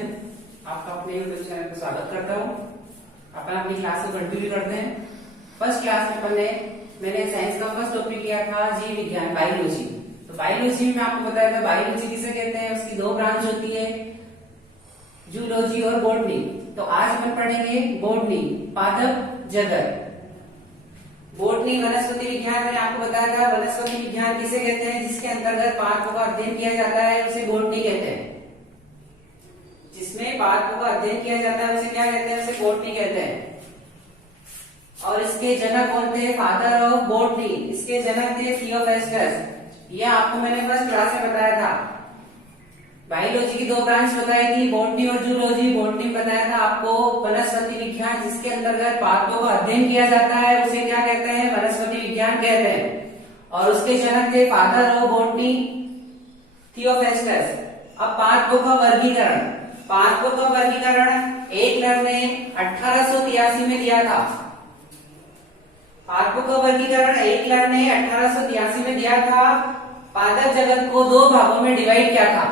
आपका अपने YouTube channel पर स्वागत करता हूँ। अपन अपनी क्लास को कंटिन्यू करते हैं। फर्स्ट क्लास में मैंने साइंस का फर्स्ट टॉपिक लिया था जीव विज्ञान, बायोलॉजी। तो बायोलॉजी में आपको बताया था बायोलॉजी किसे कहते हैं, उसकी दो ब्रांच होती है, जूलॉजी और बॉटनी। तो आज अपन पढ़ेंगे बॉटनी, पादप जगत। बॉटनी वनस्पति विज्ञान, मैंने आपको बताया था वनस्पति विज्ञान किसे कहते हैं, जिसके अंतर्गत पादपों का अध्ययन किया जाता है उसे बॉटनी कहते हैं। जिसमें पादपों का अध्ययन किया जाता है उसे क्या कहते हैं, उसे बॉटनी कहते हैं। और इसके जनक कौन थे, फादर ऑफ बॉटनी, इसके जनक थे थियोफेस्टस। यह आपको मैंने फर्स्ट क्लास में बताया था। बायोलॉजी की दो ब्रांच बताई थी, बॉटनी और जूलॉजी। बॉटनी में बताया था आपको वनस्पति विज्ञान, जिसके अंतर्गत पादपों का अध्ययन किया जाता है उसे क्या कहते हैं, वनस्पति विज्ञान कहते हैं। और उसके जनक थे फादर ऑफ बॉटनी, थियोफेस्टस। अब पादपों का वर्गीकरण, पादपों का वर्गीकरण एकलर ने 1883 में दिया था। पादपों का वर्गीकरण एकलर ने 1883 में दिया था। पादप जगत को दो भागों में डिवाइड किया था,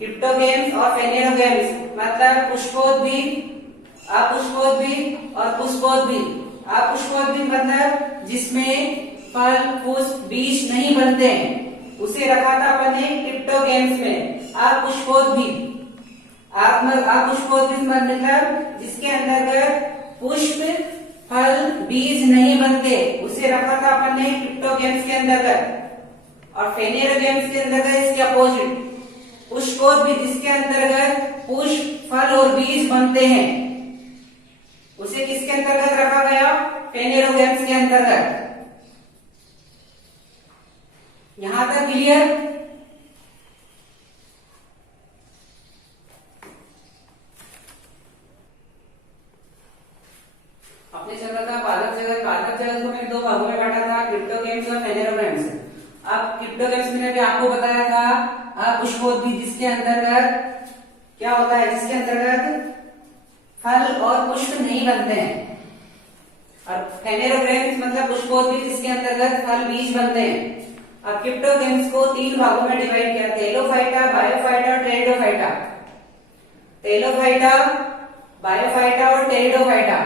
क्रिप्टोगेम्स और फेनेरोगेम्स, मतलब पुष्पोद्भिद, अपुष्पोद्भिद और पुष्पोद्भिद। अपुष्पोद्भिद मतलब जिसमें फल, पुष्प, बीज नहीं बनते हैं, उसे रखा था अपन ने क्रिप्टोगेम्स में। अपुष्पोद्भिद, अपुष्पोद्भिद मतलब जिसके अंतर्गत पुष्प, फल, बीज नहीं बनते, उसे रखा था अपन ने क्रिप्टोगेम्स के अंतर्गत। और फेनेरोगेम्स के अंतर्गत इसके अपोजिट पुष्पोद्भिद, जिसके अंतर्गत पुष्प, फल और बीज बनते हैं, उसे किसके अंतर्गत रखा गया, फेनेरोगेम्स के अंतर्गत। यहां तक क्लियर? अपने चल रहा था पादप जगत। पादप जगत को मैंने दो भागों में बांटा था, क्रिप्टोगेम्स और फेनेरोगेम्स। अब क्रिप्टोगेम्स मैंने भी आपको बताया था पुष्पोद्भिद, जिसके अंतर्गत क्या होता है, जिसके अंतर्गत फल और पुष्प नहीं बनते हैं। और फेनेरोगेम्स मतलब पुष्पोद्भिद, जिसके अंतर्गत फल, बीज बनते हैं। अब क्रिप्टोगेम्स को तीन भागों में डिवाइड किया, टेलोफाइटा, बायोफाइटा और टेरिडोफाइटा। टेलोफाइटा, बायोफाइटा और टेरिडोफाइटा।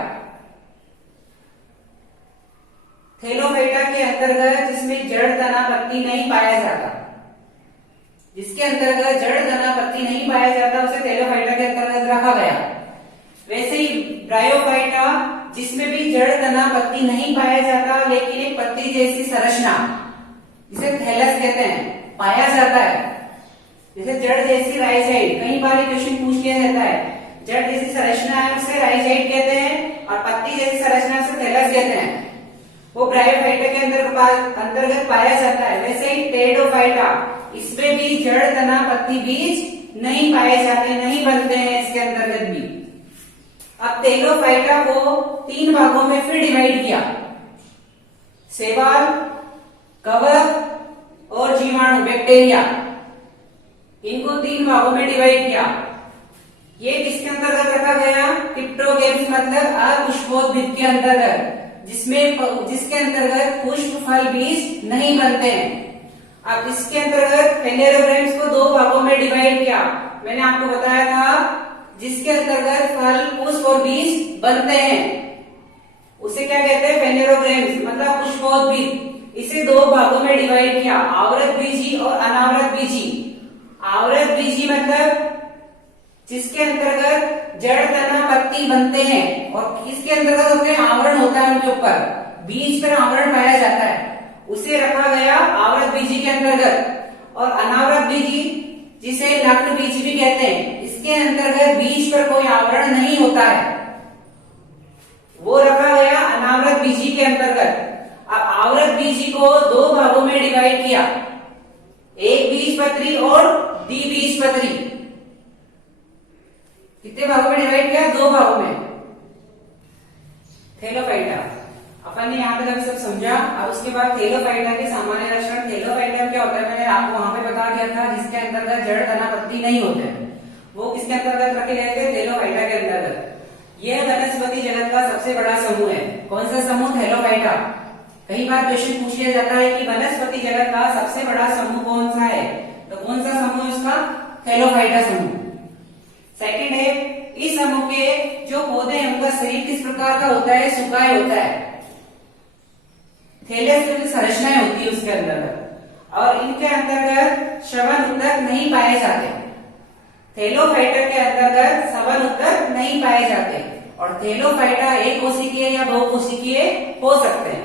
थैलोफाइटा के अंतर्गत जिसमें जड़, तना, पत्ती नहीं पाया जाता, जिसके अंतर्गत जड़, तना, पत्ती नहीं पाया जाता, उसे थैलोफाइटा के अंतर्गत रखा गया। वैसे ही ब्रायोफाइटा, जिसमें भी जड़, तना, पत्ती नहीं पाया जाता लेकिन एक पत्ती जैसी संरचना, जिसे थैलस कहते हैं, पाया जाता है। जैसे जड़ जैसी राइजाइड, कई बार क्वेश्चन पूछ लिया जाता है, जड़ जैसी संरचना है उसे राइजाइड कहते हैं, और पत्ती जैसी संरचना उसे थैलस कहते हैं। वो ब्रायोफाइटा के अंतर्गत पाया जाता है। वैसे ही टेरिडोफाइटा, इसमें भी जड़, तना, पत्ती, बीज नहीं पाए जाते, नहीं बनते हैं इसके अंतर्गत भी। अब टेलोफाइटा को तीन भागों में फिर डिवाइड किया, शैवाल, कवक और जीवाणु, बैक्टीरिया। इनको तीन भागों में डिवाइड किया। ये किसके अंतर्गत रखा गया, क्रिप्टोगेम्स मतलब अपुष्पोद्भिद के अंतर्गत, जिसके अंतर्गत पुष्प, फल, बीज नहीं बनते हैं। अब इसके अंतर्गत फेनेरोगेम्स को दो भागों में डिवाइड किया। मैंने आपको बताया था जिसके अंतर्गत फल, पुष्प और बीज बनते हैं उसे क्या कहते हैं, फेनेरोगेम्स मतलब पुष्पोद्भिद। इसे दो भागों में डिवाइड किया, आवृत बीजी और अनावृत बीजी। आवृत बीजी मतलब जिसके अंतर्गत जड़, तना, पत्ती बनते हैं और इसके अंतर्गत होते हैं, आवरण होता है उनके ऊपर, बीज पर आवरण पाया जाता है, उसे रखा गया आवृत बीजी के अंतर्गत। और अनावृत बीजी, जिसे नग्न बीज भी कहते हैं, इसके अंतर्गत बीज पर कोई आवरण नहीं होता है, वो रखा गया अनावृत बीजी के अंतर्गत। अब आवृत बीजी को दो भागों में डिवाइड किया, एक बीजपत्री और द्विबीजपत्री। कितने भागों में डिवाइड किया, दो भागों में। थैलोफाइटा अपन ने यहाँ तक अभी सब समझा। अब उसके बाद थैलोफाइटा के सामान्य लक्षण। थैलोफाइटा में क्या होता है, मैंने आपको वहां पे बता दिया था, जिसके अंतर्गत जड़, तना, पत्ती नहीं होते हैं, वो किसके अंतर्गत रखे गए थे, थैलोफाइटा के अंतर्गत। यह वनस्पति जगत का सबसे बड़ा समूह है। कौन सा समूह, थैलोफाइटा। कई बार क्वेश्चन पूछ लिया जाता है कि वनस्पति जगत का सबसे बड़ा समूह कौन सा है, तो कौन सा समूह इसका, थैलोफाइटा समूह। सेकंड है, इस समूह के जो पौधे हैं उनका शरीर किस प्रकार का होता है, सुकाय होता है। थैलेस की संरचनाएं होती है उसके अंतर्गत, और इनके अंतर्गत श्रवण ऊतक नहीं पाए जाते। थैलोफाइटा के अंतर्गत श्रवण ऊतक नहीं पाए जाते, और थैलोफाइटा एक कोशिकीय या बहुकोशिकीय हो सकते हैं।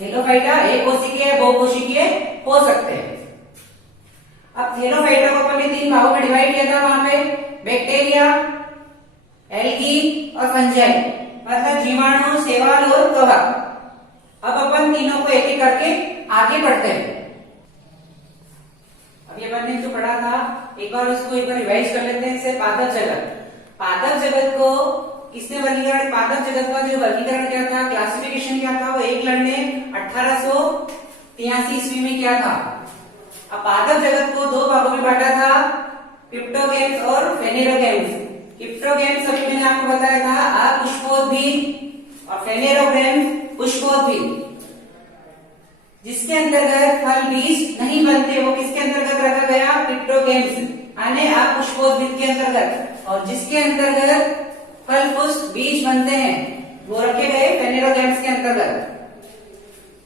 थैलोफाइटा एक कोशिकीय या बहुकोशिकीय हो सकते हैं। अब थैलोफाइटा को अपन ने 3 भागों में डिवाइड किया था वहां पे, बैक्टीरिया, एल्गी और फंजाई, मतलब जीवाणु, शैवाल और कवक। अब अपन तीनों को एक एक करके आगे बढ़ते हैं। अभी अपन ने जो पढ़ा था एक बार उसको एक बार रिवाइज कर लेते हैं। जैसे पादप जगत, पादप जगत को किसने वर्गीकरण, पादप जगत का जो वर्गीकरण क्या था, क्लासिफिकेशन क्या था, वो एकलैंड ने 1883 ईस्वी में किया था। अब पादप जगत को 2 भागों में बांटा था, क्रिप्टोगेम्स और फेनेरोगेम्स। क्रिप्टोगेम्स अभी मैंने आपको बताया था अपुष्पोद्भिद, और फेनेरोगेम्स पुष्पोद्भिद, जिसके अंतर्गत फल बीज नहीं बनते, वो किसके अंतर्गत रखा गया, क्रिप्टोगेम्स यानी अपुष्पोद्भिद के अंतर्गत, और जिसके अंतर्गत फल पुष्प बीज बनते हैं वो रखे गए फेनेरोगेम्स के अंतर्गत।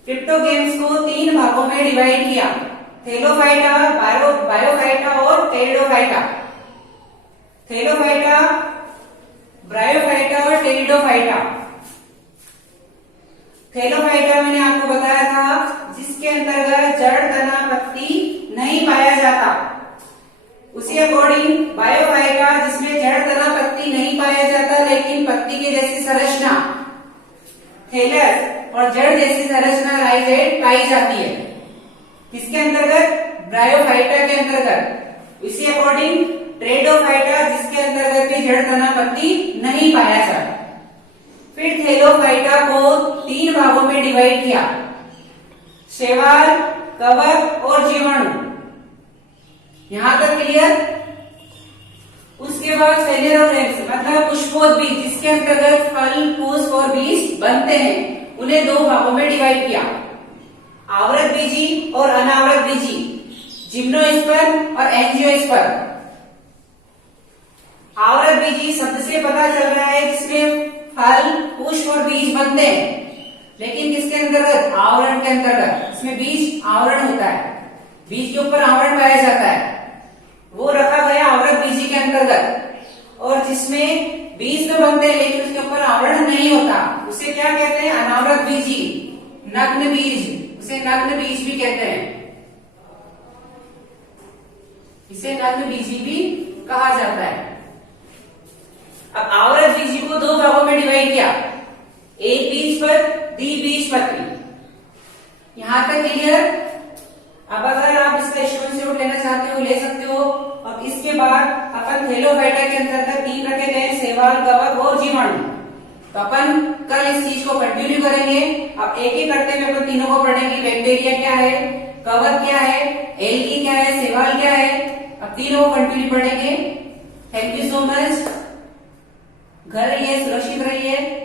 क्रिप्टोगेम्स को 3 भागों में डिवाइड किया, थैलोफाइटा, बायोफाइटा और टेरिडोफाइटा। थैलोफाइटा, ब्रायोफाइटा और टेरिडोफाइटा। थैलोफाइटा मैंने आपको बताया था जिसके अंतर्गत जड़, तना, पत्ती नहीं पाया जाता। उसी अकॉर्डिंग बायोफाइटा, जिसमें जड़, तना, पत्ती नहीं पाया जाता लेकिन पत्ती के जैसी संरचना, थैलस और जड़ जैसी संरचना राइजेट पाई जाती है। किसके अंतर्गत, ब्रायोफाइटा के अंतर्गत। इसी अकॉर्डिंग टेरिडोफाइटा, जिसके अंतर्गत भी जड़, तना, पत्ती नहीं पाया जाता। फिर थैलोफाइटा को 3 भागों में डिवाइड किया, शैवाल, कवक और जीवाणु। यहां तक क्लियर। उसके बाद फेनेरोगेम्स मतलब पुष्पोद्भिद, जिसके अंतर्गत फल, पुष्प और बीज बनते हैं, उन्हें 2 भागों में डिवाइड किया, आवृत बीजी और अनावृत बीजी, जिम्नोस्पर्म और एंजियोस्पर्म। आवृत बीजी शब्द से पता चल रहा है जिसमें फल, पुष्प और बीज बनते हैं, लेकिन किसके अंतर्गत, आवरण के अंतर्गत। इसमें बीज आवरण होता है, बीज के ऊपर आवरण पाया जाता है, वो रखा गया आवृत बीजी के अंतर्गत। और जिसमें बीज तो बनते हैं लेकिन उसके ऊपर आवरण नहीं होता, उसे क्या कहते हैं, अनावृत बीजी, नग्न बीज, उसे नग्न बीज भी कहते हैं। इसे नग्न बीजी भी कहा जाता है। अब आवृत बीजी को 2 भागों में डिवाइड किया, एक बीजपत्र, द्विबीजपत्री। यहां तक क्लियर। अब अगर आप इसका स्क्रीनशॉट लेना चाहते हो ले सकते हो। अब इसके बाद अपन थैलोफाइटा के अंतर्गत 3 रखे गए, शैवाल, कवक और जीवाणु। तो अपन कल इस चीज को कंटिन्यू करेंगे। अब एक एक करते हुए अपन तीनों को पढ़ेंगे, बैक्टीरिया क्या है, कवक क्या है, एल्गी क्या है, शैवाल क्या है। अब तीनों को कंटिन्यू पढ़ेंगे। Thank you so much. घर रहिए, सुरक्षित रहिए।